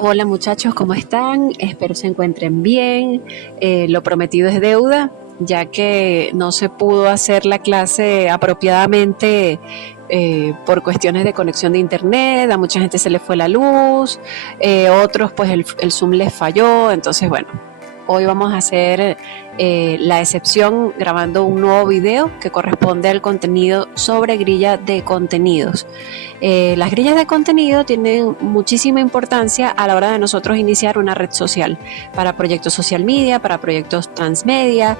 Hola muchachos, ¿cómo están? Espero se encuentren bien. Lo prometido es deuda, ya que no se pudo hacer la clase apropiadamente por cuestiones de conexión de internet, a mucha gente se le fue la luz, otros pues el Zoom les falló, entonces bueno, hoy vamos a hacer la excepción grabando un nuevo video que corresponde al contenido sobre grilla de contenidos. Las grillas de contenido tienen muchísima importancia a la hora de nosotros iniciar una red social para proyectos social media, para proyectos transmedia,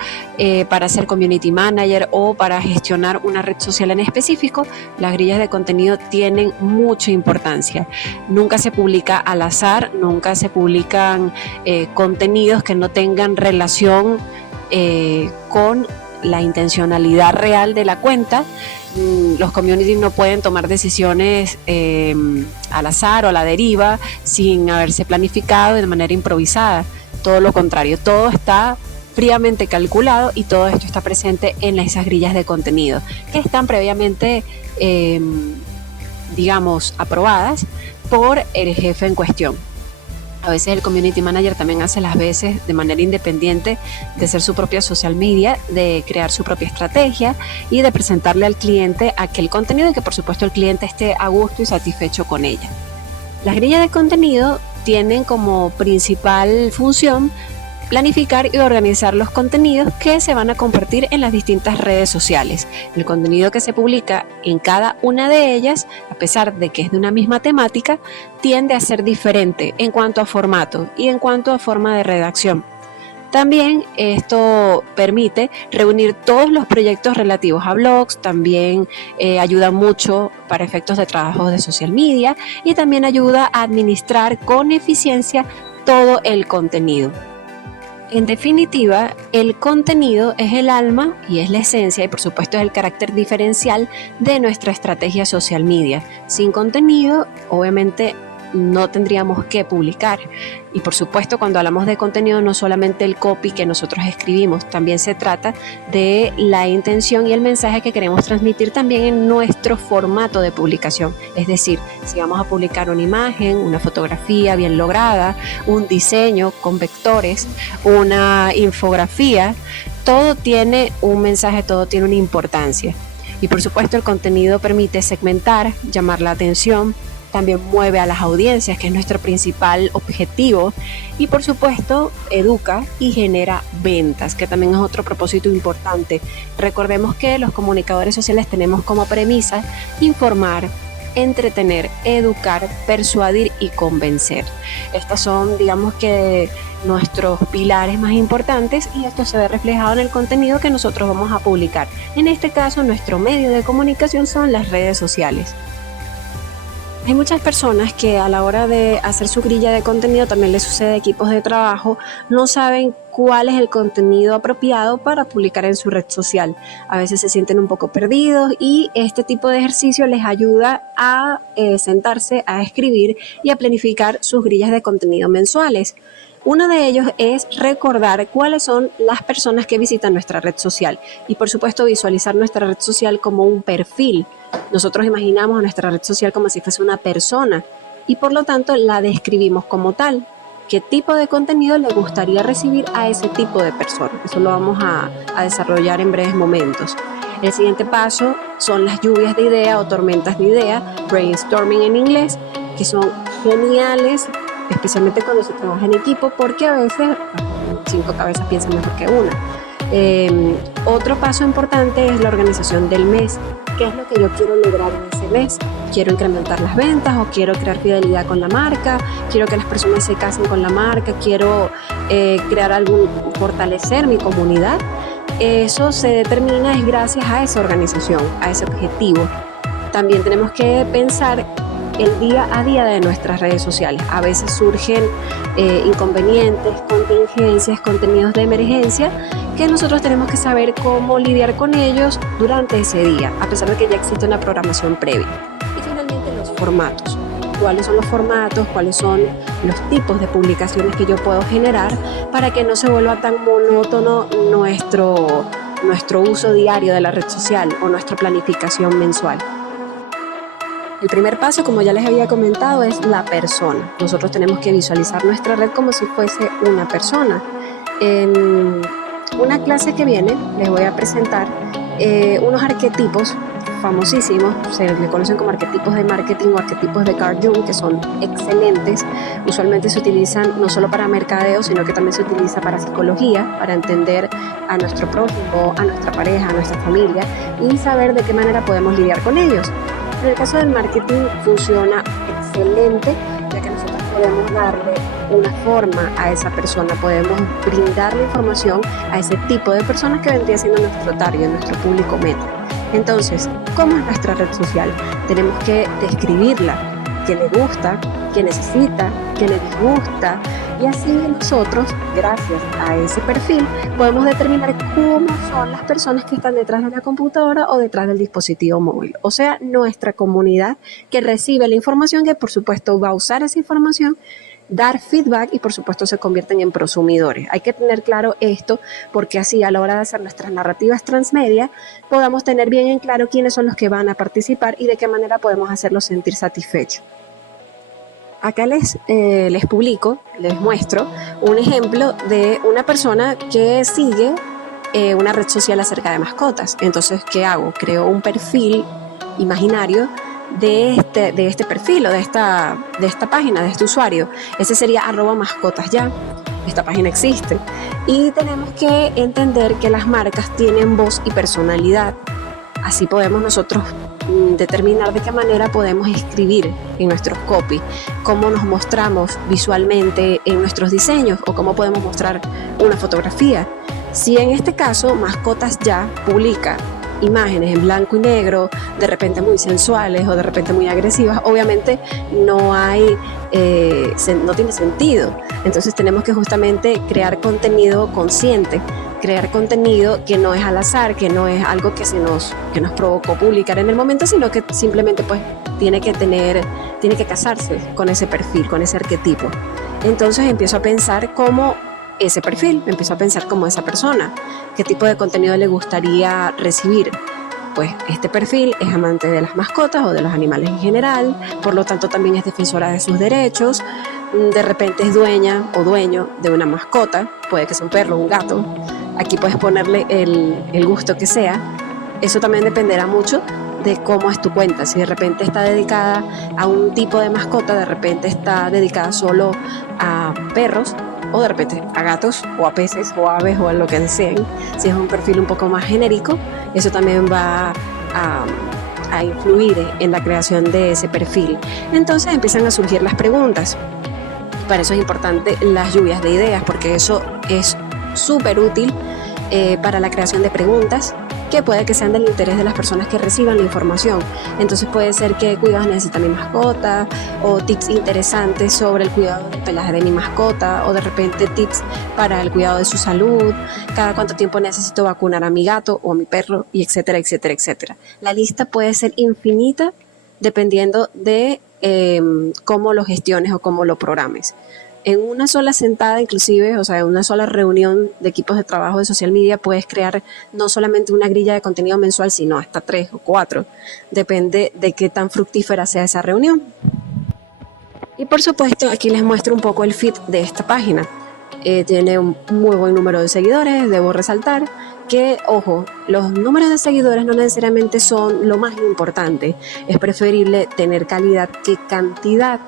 para ser community manager o para gestionar una red social en específico. Las grillas de contenido tienen mucha importancia. Nunca se publica al azar, nunca se publican contenidos que no tengan relación con la intencionalidad real de la cuenta. Los community no pueden tomar decisiones al azar o a la deriva sin haberse planificado de manera improvisada. Todo lo contrario, todo está fríamente calculado y todo esto está presente en esas grillas de contenido que están previamente, digamos, aprobadas por el jefe en cuestión. A veces el community manager también hace las veces de manera independiente de ser su propia social media, de crear su propia estrategia y de presentarle al cliente aquel contenido y que por supuesto el cliente esté a gusto y satisfecho con ella. Las grillas de contenido tienen como principal función planificar y organizar los contenidos que se van a compartir en las distintas redes sociales. El contenido que se publica en cada una de ellas, a pesar de que es de una misma temática, tiende a ser diferente en cuanto a formato y en cuanto a forma de redacción. También esto permite reunir todos los proyectos relativos a blogs, también ayuda mucho para efectos de trabajos de social media y también ayuda a administrar con eficiencia todo el contenido. En definitiva, el contenido es el alma y es la esencia y por supuesto es el carácter diferencial de nuestra estrategia social media. Sin contenido, obviamente no tendríamos que publicar. Y por supuesto, cuando hablamos de contenido, no solamente el copy que nosotros escribimos, también se trata de la intención y el mensaje que queremos transmitir también en nuestro formato de publicación. Es decir, si vamos a publicar una imagen, una fotografía bien lograda, un diseño con vectores, una infografía, todo tiene un mensaje, todo tiene una importancia. Y por supuesto, el contenido permite segmentar, llamar la atención, también mueve a las audiencias, que es nuestro principal objetivo, y por supuesto educa y genera ventas, que también es otro propósito importante. Recordemos que los comunicadores sociales tenemos como premisa informar, entretener, educar, persuadir y convencer. Estos son, digamos que, nuestros pilares más importantes y esto se ve reflejado en el contenido que nosotros vamos a publicar. En este caso, nuestro medio de comunicación son las redes sociales. Hay muchas personas que a la hora de hacer su grilla de contenido, también les sucede a equipos de trabajo, no saben cuál es el contenido apropiado para publicar en su red social. A veces se sienten un poco perdidos y este tipo de ejercicio les ayuda a sentarse, a escribir y a planificar sus grillas de contenido mensuales. Uno de ellos es recordar cuáles son las personas que visitan nuestra red social y por supuesto visualizar nuestra red social como un perfil. Nosotros imaginamos a nuestra red social como si fuese una persona y por lo tanto la describimos como tal. ¿Qué tipo de contenido le gustaría recibir a ese tipo de persona? Eso lo vamos a desarrollar en breves momentos. El siguiente paso son las lluvias de idea o tormentas de idea, brainstorming en inglés, que son geniales, especialmente cuando se trabaja en equipo, porque a veces 5 cabezas piensan mejor que una. Otro paso importante es la organización del mes. ¿Qué es lo que yo quiero lograr en ese mes? ¿Quiero incrementar las ventas o quiero crear fidelidad con la marca? ¿Quiero que las personas se casen con la marca? ¿Quiero fortalecer mi comunidad? Eso se determina es gracias a esa organización, a ese objetivo. También tenemos que pensar el día a día de nuestras redes sociales. A veces surgen inconvenientes, contingencias, contenidos de emergencia que nosotros tenemos que saber cómo lidiar con ellos durante ese día, a pesar de que ya existe una programación previa. Y finalmente los formatos. ¿Cuáles son los formatos? ¿Cuáles son los tipos de publicaciones que yo puedo generar para que no se vuelva tan monótono nuestro uso diario de la red social o nuestra planificación mensual? El primer paso, como ya les había comentado, es la persona. Nosotros tenemos que visualizar nuestra red como si fuese una persona. En una clase que viene les voy a presentar unos arquetipos famosísimos, se le conocen como arquetipos de marketing o arquetipos de Carl Jung, que son excelentes. Usualmente se utilizan no solo para mercadeo, sino que también se utiliza para psicología, para entender a nuestro prójimo, a nuestra pareja, a nuestra familia y saber de qué manera podemos lidiar con ellos. En el caso del marketing funciona excelente, ya que nosotros podemos darle una forma a esa persona, podemos brindarle información a ese tipo de personas que vendría siendo nuestro target, nuestro público meta. Entonces, ¿cómo es nuestra red social? Tenemos que describirla, qué le gusta, qué necesita, qué le disgusta, y así nosotros, gracias a ese perfil, podemos determinar cómo son las personas que están detrás de la computadora o detrás del dispositivo móvil. O sea, nuestra comunidad que recibe la información, que por supuesto va a usar esa información, dar feedback y por supuesto se convierten en prosumidores. Hay que tener claro esto porque así a la hora de hacer nuestras narrativas transmedia podamos tener bien en claro quiénes son los que van a participar y de qué manera podemos hacerlos sentir satisfechos. Acá les publico, les muestro un ejemplo de una persona que sigue una red social acerca de mascotas. Entonces, ¿qué hago? Creo un perfil imaginario de este perfil o de esta página, de este usuario. Ese sería @mascotasya. Esta página existe. Y tenemos que entender que las marcas tienen voz y personalidad. Así podemos nosotros determinar de qué manera podemos escribir en nuestros copy, cómo nos mostramos visualmente en nuestros diseños o cómo podemos mostrar una fotografía. Si en este caso Mascotas Ya publica imágenes en blanco y negro, de repente muy sensuales o de repente muy agresivas, obviamente no tiene sentido. Entonces tenemos que justamente crear contenido consciente, crear contenido que no es al azar, que no es algo que nos provocó publicar en el momento, sino que simplemente pues tiene que casarse con ese perfil, con ese arquetipo. Entonces empiezo a pensar como ese perfil, empiezo a pensar como esa persona, qué tipo de contenido le gustaría recibir. Pues este perfil es amante de las mascotas o de los animales en general, por lo tanto también es defensora de sus derechos, de repente es dueña o dueño de una mascota, puede que sea un perro o un gato, aquí puedes ponerle el gusto que sea. Eso también dependerá mucho de cómo es tu cuenta, si de repente está dedicada a un tipo de mascota, de repente está dedicada solo a perros, o de repente a gatos o a peces o aves o a lo que deseen. Si es un perfil un poco más genérico, eso también va a influir en la creación de ese perfil. Entonces empiezan a surgir las preguntas. Para eso es importante las lluvias de ideas, porque eso es súper útil para la creación de preguntas que puede que sean del interés de las personas que reciban la información. Entonces puede ser que cuidados necesita mi mascota, o tips interesantes sobre el cuidado del pelaje de mi mascota, o de repente tips para el cuidado de su salud, cada cuánto tiempo necesito vacunar a mi gato o a mi perro, y etcétera, etcétera, etcétera. La lista puede ser infinita dependiendo de cómo lo gestiones o cómo lo programes. En una sola sentada, inclusive, o sea, en una sola reunión de equipos de trabajo de social media, puedes crear no solamente una grilla de contenido mensual, sino hasta 3 o 4. Depende de qué tan fructífera sea esa reunión. Y por supuesto, aquí les muestro un poco el feed de esta página. Tiene un muy buen número de seguidores, debo resaltar que, ojo, los números de seguidores no necesariamente son lo más importante. Es preferible tener calidad que cantidad.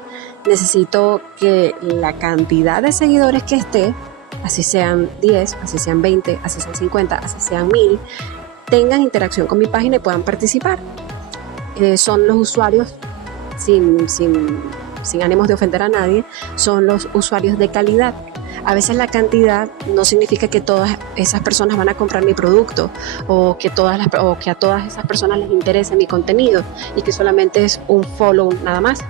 Necesito que la cantidad de seguidores que esté, así sean 10, así sean 20, así sean 50, así sean 1000, tengan interacción con mi página y puedan participar. Son los usuarios, sin ánimos de ofender a nadie, son los usuarios de calidad. A veces la cantidad no significa que todas esas personas van a comprar mi producto o que a todas esas personas les interese mi contenido y que solamente es un follow nada más.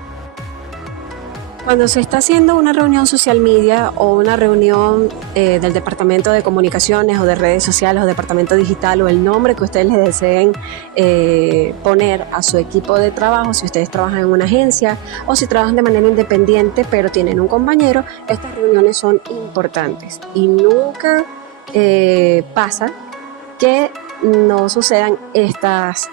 Cuando se está haciendo una reunión social media o una reunión del departamento de comunicaciones o de redes sociales o departamento digital o el nombre que ustedes les deseen poner a su equipo de trabajo, si ustedes trabajan en una agencia o si trabajan de manera independiente pero tienen un compañero, estas reuniones son importantes y nunca pasa que no sucedan estas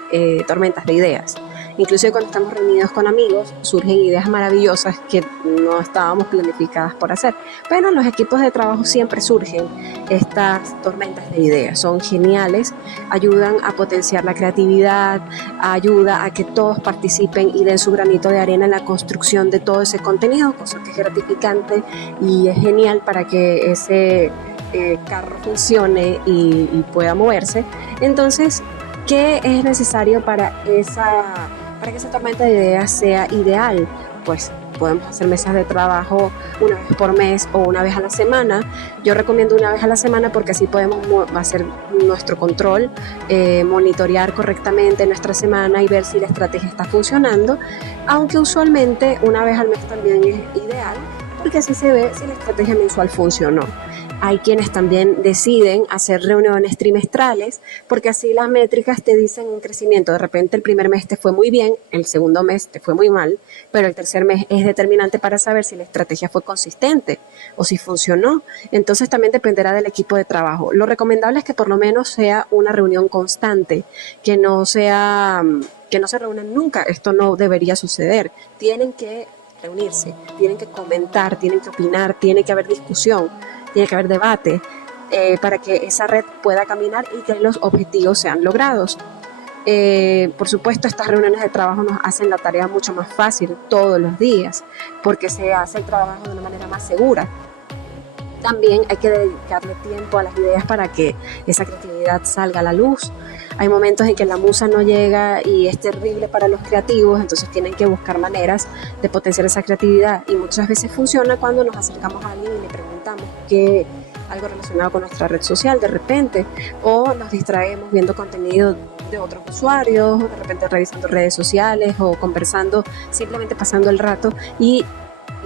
tormentas de ideas. Incluso cuando estamos reunidos con amigos, surgen ideas maravillosas que no estábamos planificadas por hacer. Pero en los equipos de trabajo siempre surgen estas tormentas de ideas. Son geniales, ayudan a potenciar la creatividad, ayuda a que todos participen y den su granito de arena en la construcción de todo ese contenido, cosa que es gratificante y es genial para que ese carro funcione y pueda moverse. Entonces, ¿qué es necesario para que esa tormenta de ideas sea ideal? Pues podemos hacer mesas de trabajo una vez por mes o una vez a la semana. Yo recomiendo una vez a la semana porque así podemos hacer nuestro control, monitorear correctamente nuestra semana y ver si la estrategia está funcionando, aunque usualmente una vez al mes también es ideal porque así se ve si la estrategia mensual funcionó. Hay quienes también deciden hacer reuniones trimestrales porque así las métricas te dicen un crecimiento. De repente el primer mes te fue muy bien, el segundo mes te fue muy mal, pero el tercer mes es determinante para saber si la estrategia fue consistente o si funcionó. Entonces también dependerá del equipo de trabajo. Lo recomendable es que por lo menos sea una reunión constante, que no se reúnan nunca. Esto no debería suceder. Tienen que reunirse, tienen que comentar, tienen que opinar, tiene que haber discusión. Tiene que haber debate para que esa red pueda caminar y que los objetivos sean logrados. Por supuesto, estas reuniones de trabajo nos hacen la tarea mucho más fácil todos los días porque se hace el trabajo de una manera más segura. También hay que dedicarle tiempo a las ideas para que esa creatividad salga a la luz. Hay momentos en que la musa no llega y es terrible para los creativos, entonces tienen que buscar maneras de potenciar esa creatividad y muchas veces funciona cuando nos acercamos a alguien y le preguntamos algo relacionado con nuestra red social de repente, o nos distraemos viendo contenido de otros usuarios, o de repente revisando redes sociales o conversando, simplemente pasando el rato y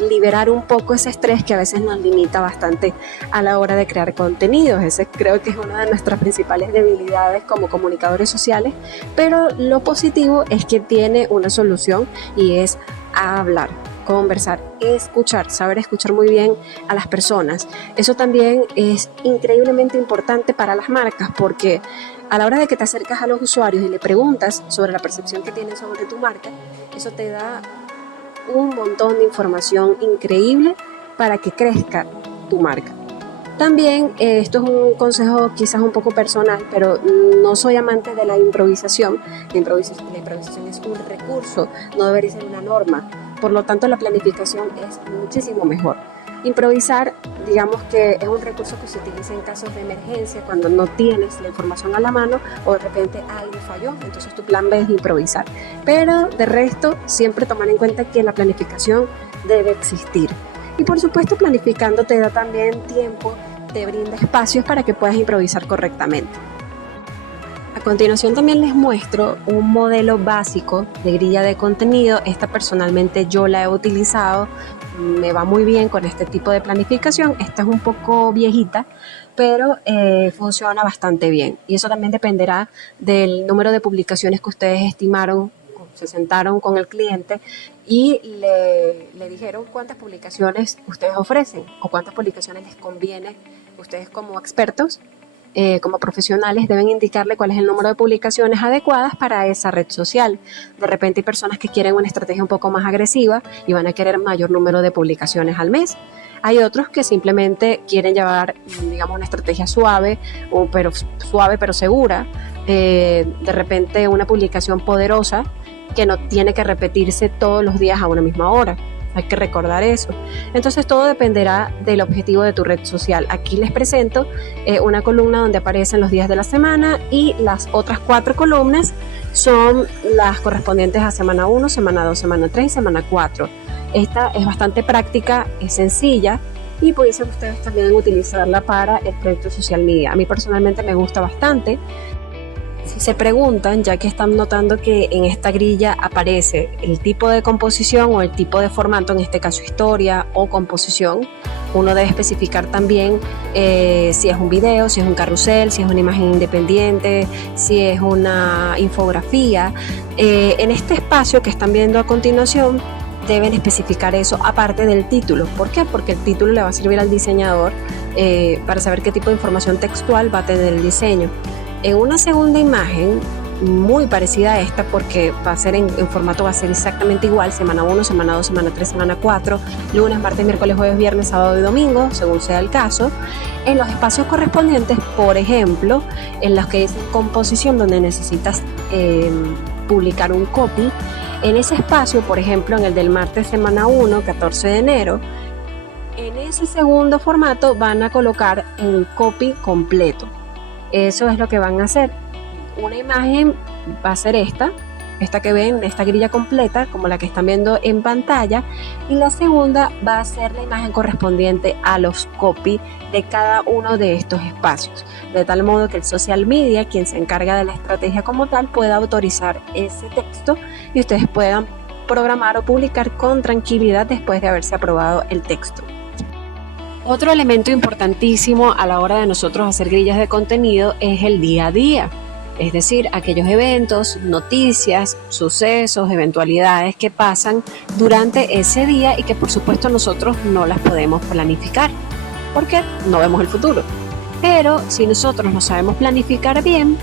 liberar un poco ese estrés que a veces nos limita bastante a la hora de crear contenidos. Ese creo que es una de nuestras principales debilidades como comunicadores sociales, pero lo positivo es que tiene una solución y es hablar, conversar, escuchar, saber escuchar muy bien a las personas. Eso también es increíblemente importante para las marcas porque a la hora de que te acercas a los usuarios y le preguntas sobre la percepción que tienen sobre tu marca, eso te da un montón de información increíble para que crezca tu marca. También esto es un consejo quizás un poco personal, pero no soy amante de la improvisación. La improvisación es un recurso, no debería ser una norma. Por lo tanto, la planificación es muchísimo mejor. Improvisar, digamos que es un recurso que se utiliza en casos de emergencia, cuando no tienes la información a la mano o de repente algo falló, entonces tu plan B es improvisar. Pero de resto, siempre tomar en cuenta que la planificación debe existir. Y por supuesto, planificando te da también tiempo, te brinda espacios para que puedas improvisar correctamente. A continuación también les muestro un modelo básico de grilla de contenido. Esta personalmente yo la he utilizado, me va muy bien con este tipo de planificación. Esta es un poco viejita, pero funciona bastante bien. Y eso también dependerá del número de publicaciones que ustedes estimaron, se sentaron con el cliente y le dijeron cuántas publicaciones ustedes ofrecen o cuántas publicaciones les conviene. Ustedes como expertos, como profesionales, deben indicarle cuál es el número de publicaciones adecuadas para esa red social. De repente hay personas que quieren una estrategia un poco más agresiva y van a querer mayor número de publicaciones al mes. Hay otros que simplemente quieren llevar, digamos, una estrategia suave pero segura. De repente una publicación poderosa que no tiene que repetirse todos los días a una misma hora. Hay que recordar eso. Entonces todo dependerá del objetivo de tu red social. Aquí les presento una columna donde aparecen los días de la semana y las otras 4 columnas son las correspondientes a semana 1, semana 2, semana 3 y semana 4. Esta es bastante práctica, es sencilla y pudiesen ustedes también utilizarla para el proyecto social media. A mí personalmente me gusta bastante. Si se preguntan, ya que están notando que en esta grilla aparece el tipo de composición o el tipo de formato, en este caso historia o composición, uno debe especificar también si es un video, si es un carrusel, si es una imagen independiente, si es una infografía. En este espacio que están viendo a continuación, deben especificar eso aparte del título. ¿Por qué? Porque el título le va a servir al diseñador para saber qué tipo de información textual va a tener el diseño. En una segunda imagen muy parecida a esta, porque va a ser en formato, va a ser exactamente igual, semana 1, semana 2, semana 3, semana 4, lunes, martes, miércoles, jueves, viernes, sábado y domingo, según sea el caso. En los espacios correspondientes, por ejemplo, en los que es composición, donde necesitas publicar un copy, en ese espacio, por ejemplo, en el del martes semana 1, 14 de enero, en ese segundo formato van a colocar el copy completo. Eso es lo que van a hacer. Una imagen va a ser esta que ven, esta grilla completa, como la que están viendo en pantalla, y la segunda va a ser la imagen correspondiente a los copy de cada uno de estos espacios, de tal modo que el social media, quien se encarga de la estrategia como tal, pueda autorizar ese texto y ustedes puedan programar o publicar con tranquilidad después de haberse aprobado el texto. Otro elemento importantísimo a la hora de nosotros hacer grillas de contenido es el día a día, es decir, aquellos eventos, noticias, sucesos, eventualidades que pasan durante ese día y que por supuesto nosotros no las podemos planificar, porque no vemos el futuro. Pero si nosotros no sabemos planificar bien,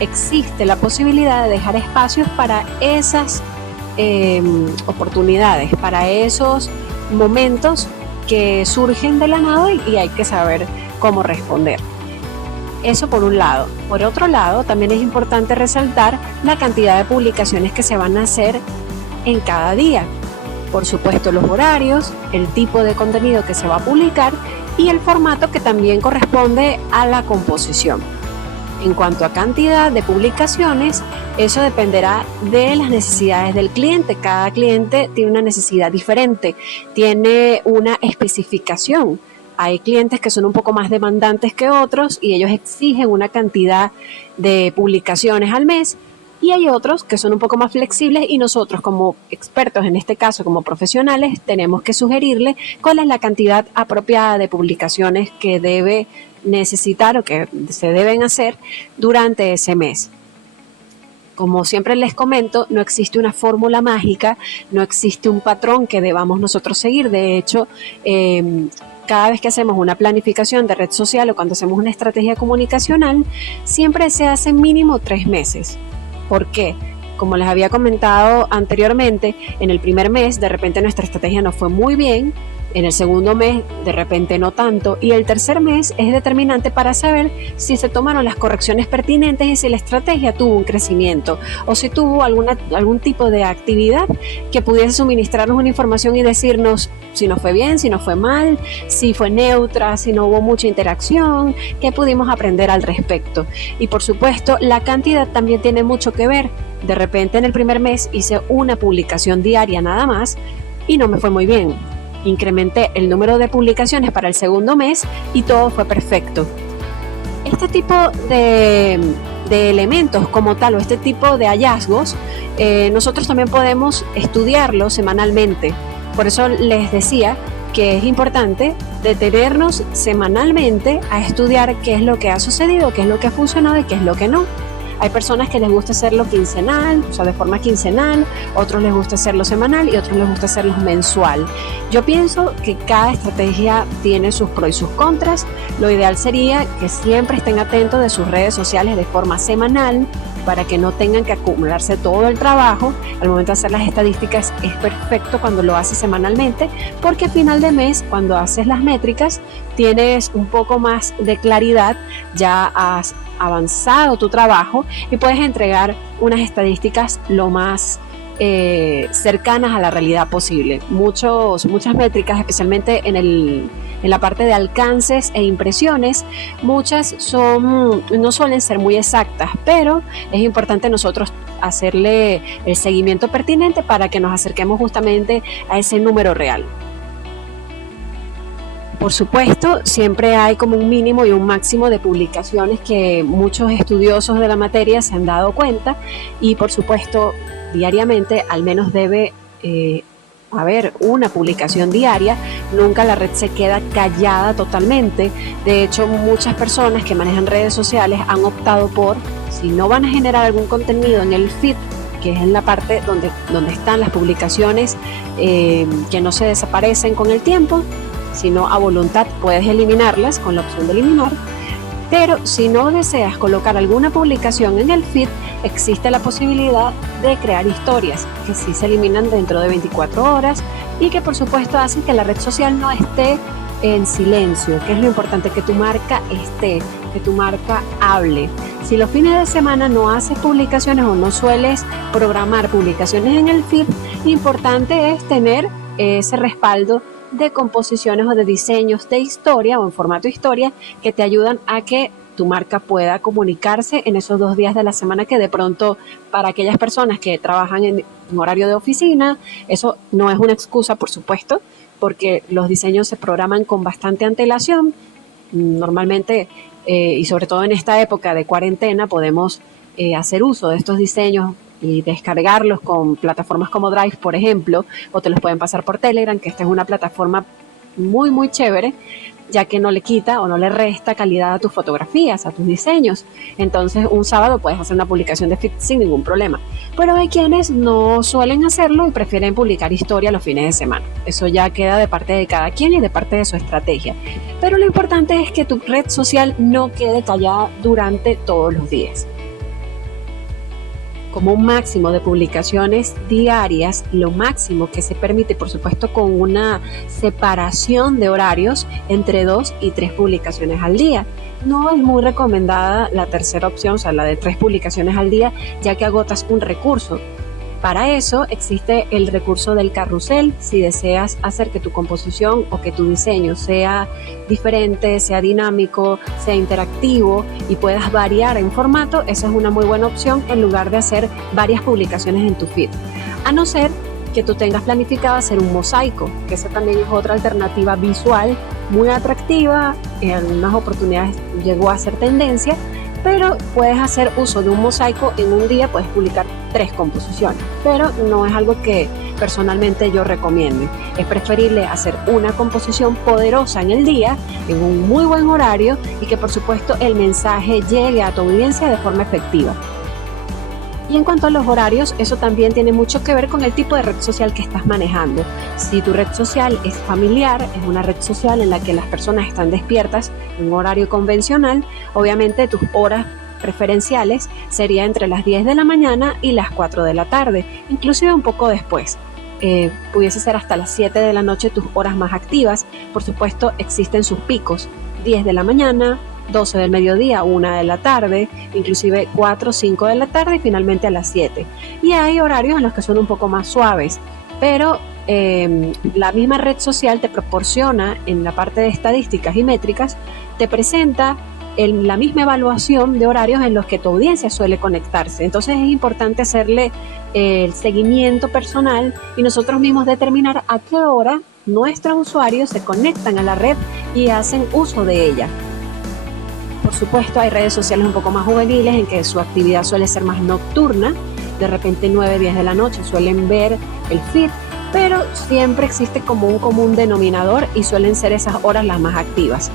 existe la posibilidad de dejar espacios para esas oportunidades, para esos momentos que surgen de la nada y hay que saber cómo responder. Eso por un lado. Por otro lado, también es importante resaltar la cantidad de publicaciones que se van a hacer en cada día. Por supuesto, los horarios, el tipo de contenido que se va a publicar y el formato que también corresponde a la composición. En cuanto a cantidad de publicaciones, eso dependerá de las necesidades del cliente. Cada cliente tiene una necesidad diferente, tiene una especificación. Hay clientes que son un poco más demandantes que otros y ellos exigen una cantidad de publicaciones al mes, y hay otros que son un poco más flexibles y nosotros como expertos, en este caso como profesionales, tenemos que sugerirle cuál es la cantidad apropiada de publicaciones que debe necesitar o que se deben hacer durante ese mes. Como siempre les comento, no existe una fórmula mágica, no existe un patrón que debamos nosotros seguir. De hecho, cada vez que hacemos una planificación de red social o cuando hacemos una estrategia comunicacional, siempre se hace mínimo 3 meses. ¿Por qué? Como les había comentado anteriormente, en el primer mes de repente nuestra estrategia no fue muy bien, en el segundo mes de repente no tanto, y el tercer mes es determinante para saber si se tomaron las correcciones pertinentes y si la estrategia tuvo un crecimiento o si tuvo algún tipo de actividad que pudiese suministrarnos una información y decirnos si nos fue bien, si nos fue mal, si fue neutra, si no hubo mucha interacción, qué pudimos aprender al respecto. Y por supuesto, la cantidad también tiene mucho que ver. De repente en el primer mes hice una publicación diaria nada más y no me fue muy bien. Incrementé el número de publicaciones para el segundo mes y todo fue perfecto. Este tipo de elementos como tal o este tipo de hallazgos, nosotros también podemos estudiarlos semanalmente. Por eso les decía que es importante detenernos semanalmente a estudiar qué es lo que ha sucedido, qué es lo que ha funcionado y qué es lo que no. Hay personas que les gusta hacerlo quincenal, o sea, de forma quincenal, otros les gusta hacerlo semanal y otros les gusta hacerlo mensual. Yo pienso que cada estrategia tiene sus pros y sus contras. Lo ideal sería que siempre estén atentos de sus redes sociales de forma semanal para que no tengan que acumularse todo el trabajo. Al momento de hacer las estadísticas es perfecto cuando lo haces semanalmente, porque a final de mes, cuando haces las métricas, tienes un poco más de claridad, ya has avanzado tu trabajo y puedes entregar unas estadísticas lo más cercanas a la realidad posible. Muchas métricas, especialmente en la parte de alcances e impresiones, muchas no suelen ser muy exactas, pero es importante nosotros hacerle el seguimiento pertinente para que nos acerquemos justamente a ese número real. Por supuesto, siempre hay como un mínimo y un máximo de publicaciones que muchos estudiosos de la materia se han dado cuenta, y por supuesto diariamente al menos debe haber una publicación diaria. Nunca la red se queda callada totalmente. De hecho, muchas personas que manejan redes sociales han optado por, si no van a generar algún contenido en el feed, que es en la parte donde están las publicaciones que no se desaparecen con el tiempo, sino a voluntad puedes eliminarlas con la opción de eliminar. Pero si no deseas colocar alguna publicación en el feed, existe la posibilidad de crear historias que sí se eliminan dentro de 24 horas y que por supuesto hacen que la red social no esté en silencio, que es lo importante, que tu marca esté, que tu marca hable. Si los fines de semana no haces publicaciones o no sueles programar publicaciones en el feed, importante es tener ese respaldo de composiciones o de diseños de historia o en formato historia que te ayudan a que tu marca pueda comunicarse en esos 2 días de la semana que de pronto para aquellas personas que trabajan en horario de oficina, eso no es una excusa, por supuesto, porque los diseños se programan con bastante antelación. Normalmente, y sobre todo en esta época de cuarentena, podemos hacer uso de estos diseños y descargarlos con plataformas como Drive, por ejemplo, o te los pueden pasar por Telegram, que esta es una plataforma muy, muy chévere, ya que no le quita o no le resta calidad a tus fotografías, a tus diseños. Entonces, un sábado puedes hacer una publicación de feed sin ningún problema. Pero hay quienes no suelen hacerlo y prefieren publicar historia los fines de semana. Eso ya queda de parte de cada quien y de parte de su estrategia. Pero lo importante es que tu red social no quede callada durante todos los días. Como un máximo de publicaciones diarias, lo máximo que se permite, por supuesto, con una separación de horarios entre 2 y 3 publicaciones al día. No es muy recomendada la tercera opción, o sea, la de 3 publicaciones al día, ya que agotas un recurso. Para eso existe el recurso del carrusel. Si deseas hacer que tu composición o que tu diseño sea diferente, sea dinámico, sea interactivo y puedas variar en formato, esa es una muy buena opción en lugar de hacer varias publicaciones en tu feed. A no ser que tú tengas planificado hacer un mosaico, que esa también es otra alternativa visual muy atractiva, en algunas oportunidades llegó a ser tendencia, pero puedes hacer uso de un mosaico en un día, puedes publicar 3 composiciones, pero no es algo que personalmente yo recomiende. Es preferible hacer una composición poderosa en el día, en un muy buen horario y que por supuesto el mensaje llegue a tu audiencia de forma efectiva. Y en cuanto a los horarios, eso también tiene mucho que ver con el tipo de red social que estás manejando. Si tu red social es familiar, es una red social en la que las personas están despiertas en un horario convencional, obviamente tus horas preferenciales sería entre las 10 de la mañana y las 4 de la tarde, inclusive un poco después. Pudiese ser hasta las 7 de la noche tus horas más activas. Por supuesto, existen sus picos, 10 de la mañana, 12 del mediodía, 1 de la tarde, inclusive 4 o 5 de la tarde y finalmente a las 7. Y hay horarios en los que son un poco más suaves, pero la misma red social te proporciona en la parte de estadísticas y métricas, te presenta la misma evaluación de horarios en los que tu audiencia suele conectarse. Entonces es importante hacerle el seguimiento personal y nosotros mismos determinar a qué hora nuestros usuarios se conectan a la red y hacen uso de ella. Por supuesto, hay redes sociales un poco más juveniles en que su actividad suele ser más nocturna, de repente 9, 10 de la noche suelen ver el feed, pero siempre existe como un común denominador y suelen ser esas horas las más activas.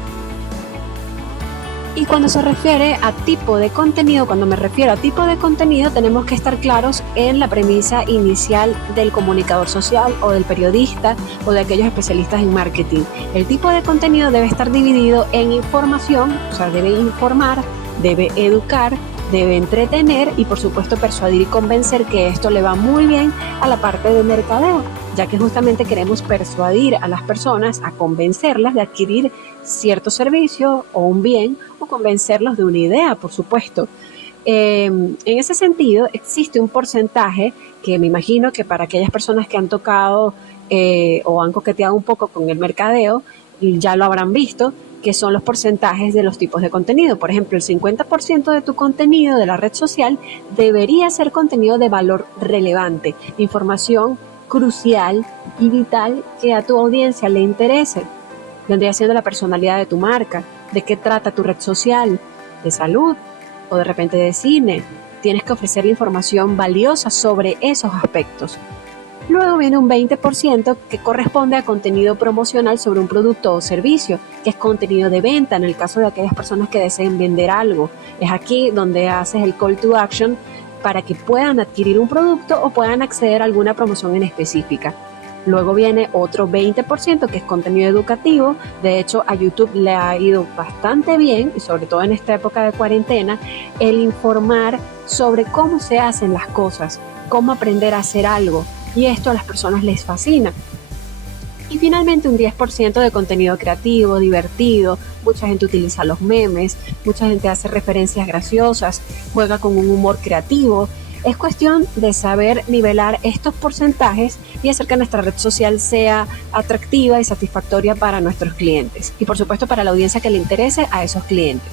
Y cuando se refiere a tipo de contenido, cuando me refiero a tipo de contenido, tenemos que estar claros en la premisa inicial del comunicador social o del periodista o de aquellos especialistas en marketing. El tipo de contenido debe estar dividido en información, o sea, debe informar, debe educar, debe entretener y por supuesto persuadir y convencer, que esto le va muy bien a la parte de mercadeo, ya que justamente queremos persuadir a las personas, a convencerlas de adquirir cierto servicio o un bien, o convencerlos de una idea, por supuesto. En ese sentido, existe un porcentaje que me imagino que para aquellas personas que han tocado o han coqueteado un poco con el mercadeo, ya lo habrán visto, que son los porcentajes de los tipos de contenido. Por ejemplo, el 50% de tu contenido de la red social debería ser contenido de valor relevante, información crucial y vital que a tu audiencia le interese. Vendría siendo la personalidad de tu marca, de qué trata tu red social, de salud o de repente de cine. Tienes que ofrecer información valiosa sobre esos aspectos. Luego viene un 20% que corresponde a contenido promocional sobre un producto o servicio, que es contenido de venta en el caso de aquellas personas que deseen vender algo. Es aquí donde haces el call to action para que puedan adquirir un producto o puedan acceder a alguna promoción en específica. Luego viene otro 20% que es contenido educativo. De hecho, a YouTube le ha ido bastante bien, y sobre todo en esta época de cuarentena, el informar sobre cómo se hacen las cosas, cómo aprender a hacer algo. Y esto a las personas les fascina. Y finalmente un 10% de contenido creativo, divertido. Mucha gente utiliza los memes, mucha gente hace referencias graciosas, juega con un humor creativo. Es cuestión de saber nivelar estos porcentajes y hacer que nuestra red social sea atractiva y satisfactoria para nuestros clientes. Y por supuesto para la audiencia que le interese a esos clientes.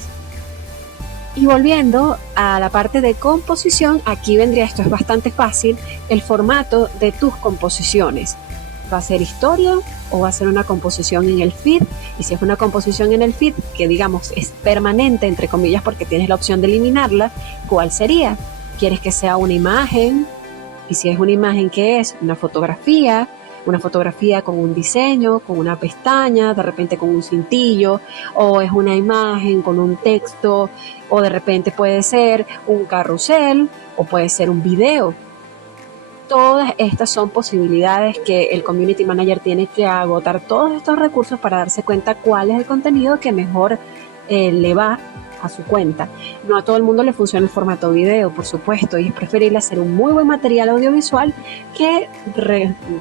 Y volviendo a la parte de composición, aquí vendría, esto es bastante fácil, el formato de tus composiciones. ¿Va a ser historia o va a ser una composición en el feed? Y si es una composición en el feed, que digamos es permanente, entre comillas, porque tienes la opción de eliminarla, ¿cuál sería? ¿Quieres que sea una imagen? Y si es una imagen, ¿qué es? Una fotografía con un diseño, con una pestaña, de repente con un cintillo, o es una imagen con un texto, o de repente puede ser un carrusel, o puede ser un video. Todas estas son posibilidades que el Community Manager tiene que agotar todos estos recursos para darse cuenta cuál es el contenido que mejor le va a su cuenta. No a todo el mundo le funciona el formato video, por supuesto, y es preferible hacer un muy buen material audiovisual que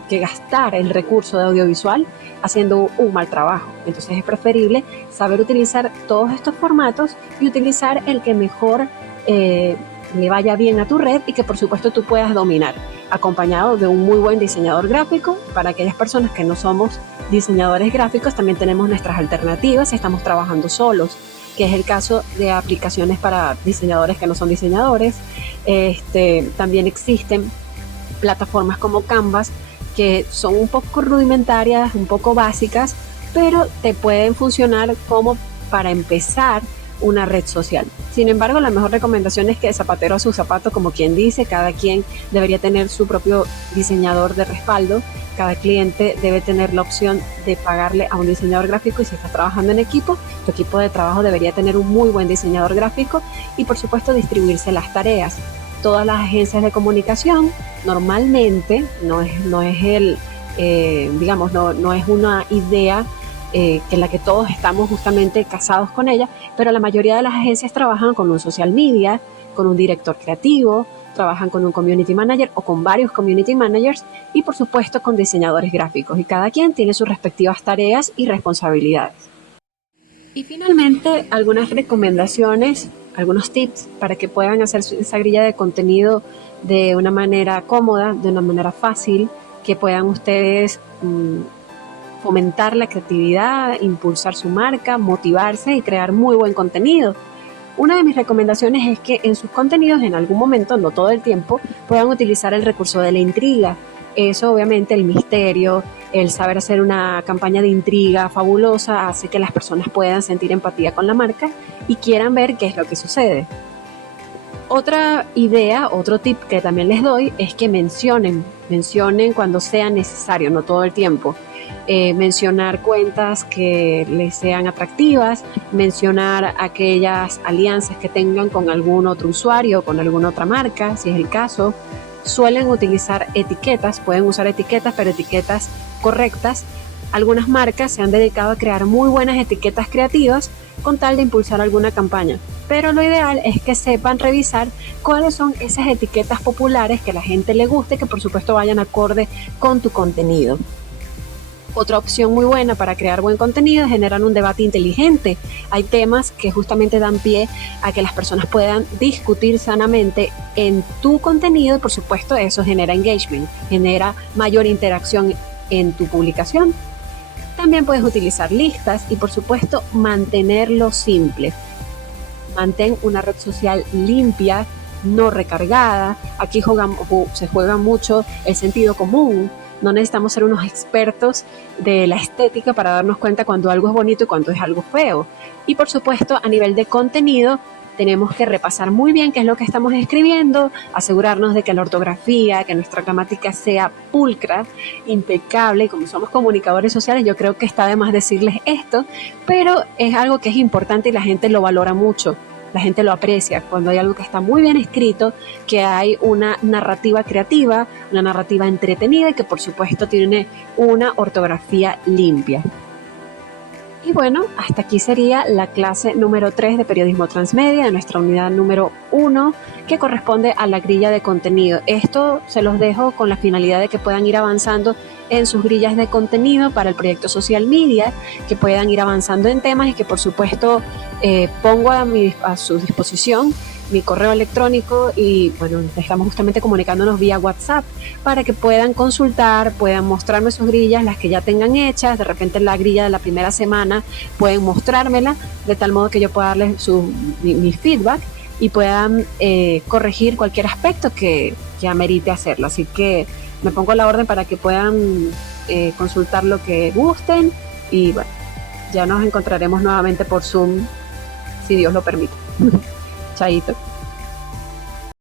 gastar el recurso de audiovisual haciendo un mal trabajo. Entonces es preferible saber utilizar todos estos formatos y utilizar el que mejor le vaya bien a tu red y que por supuesto tú puedas dominar, acompañado de un muy buen diseñador gráfico. Para aquellas personas que no somos diseñadores gráficos, también tenemos nuestras alternativas si estamos trabajando solos, que es el caso de aplicaciones para diseñadores que no son diseñadores. También existen plataformas como Canvas, que son un poco rudimentarias, un poco básicas, pero te pueden funcionar como para empezar una red social. Sin embargo, la mejor recomendación es que de zapatero a su zapato, como quien dice, cada quien debería tener su propio diseñador de respaldo. Cada cliente debe tener la opción de pagarle a un diseñador gráfico, y si estás trabajando en equipo, tu equipo de trabajo debería tener un muy buen diseñador gráfico y por supuesto distribuirse las tareas. Todas las agencias de comunicación normalmente no es una idea en la que todos estamos justamente casados con ella, pero la mayoría de las agencias trabajan con un social media, con un director creativo, trabajan con un community manager o con varios community managers y por supuesto con diseñadores gráficos, y cada quien tiene sus respectivas tareas y responsabilidades. Y finalmente, algunas recomendaciones, algunos tips para que puedan hacer esa grilla de contenido de una manera cómoda, de una manera fácil, que puedan ustedes fomentar la creatividad, impulsar su marca, motivarse y crear muy buen contenido. Una de mis recomendaciones es que en sus contenidos, en algún momento, no todo el tiempo, puedan utilizar el recurso de la intriga. Eso, obviamente, el misterio, el saber hacer una campaña de intriga fabulosa hace que las personas puedan sentir empatía con la marca y quieran ver qué es lo que sucede. Otra idea, otro tip que también les doy es que mencionen cuando sea necesario, no todo el tiempo. Mencionar cuentas que les sean atractivas, mencionar aquellas alianzas que tengan con algún otro usuario o con alguna otra marca, si es el caso. Suelen utilizar etiquetas, pueden usar etiquetas, pero etiquetas correctas. Algunas marcas se han dedicado a crear muy buenas etiquetas creativas con tal de impulsar alguna campaña, pero lo ideal es que sepan revisar cuáles son esas etiquetas populares que a la gente le guste y que por supuesto vayan acorde con tu contenido. Otra opción muy buena para crear buen contenido es generar un debate inteligente. Hay temas que justamente dan pie a que las personas puedan discutir sanamente en tu contenido y por supuesto eso genera engagement, genera mayor interacción en tu publicación. También puedes utilizar listas y por supuesto mantenerlo simple. Mantén una red social limpia, no recargada. Aquí se juega mucho el sentido común. No necesitamos ser unos expertos de la estética para darnos cuenta cuando algo es bonito y cuando es algo feo. Y por supuesto, a nivel de contenido, tenemos que repasar muy bien qué es lo que estamos escribiendo, asegurarnos de que la ortografía, que nuestra gramática sea pulcra, impecable. Y como somos comunicadores sociales, yo creo que está de más decirles esto, pero es algo que es importante y la gente lo valora mucho. la gente lo aprecia, cuando hay algo que está muy bien escrito, que hay una narrativa creativa, una narrativa entretenida y que por supuesto tiene una ortografía limpia. Y bueno, hasta aquí sería la clase número 3 de periodismo transmedia, de nuestra unidad número 1, que corresponde a la grilla de contenido. Esto se los dejo con la finalidad de que puedan ir avanzando en sus grillas de contenido para el proyecto Social Media, que puedan ir avanzando en temas y que por supuesto pongo a su disposición mi correo electrónico y bueno, estamos justamente comunicándonos vía WhatsApp para que puedan consultar, puedan mostrarme sus grillas, las que ya tengan hechas, de repente la grilla de la primera semana pueden mostrármela de tal modo que yo pueda darles mi feedback y puedan corregir cualquier aspecto que amerite hacerlo. Así que me pongo a la orden para que puedan consultar lo que gusten y bueno, ya nos encontraremos nuevamente por Zoom si Dios lo permite. Chaito.